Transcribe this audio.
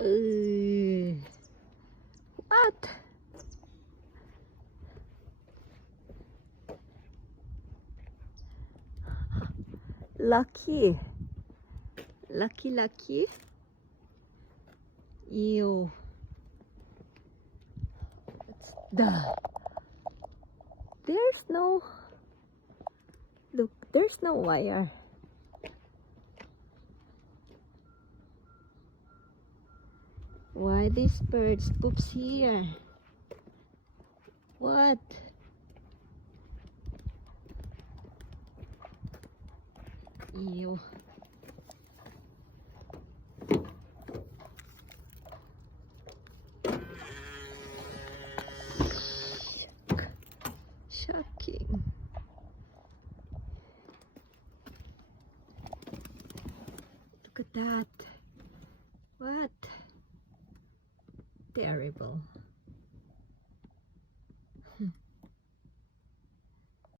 What? Lucky. Lucky. Ew. What's the? There's no. Look, there's no wire. Why this bird scoops here? What? Ew. Shocking. Look at that. What? Terrible.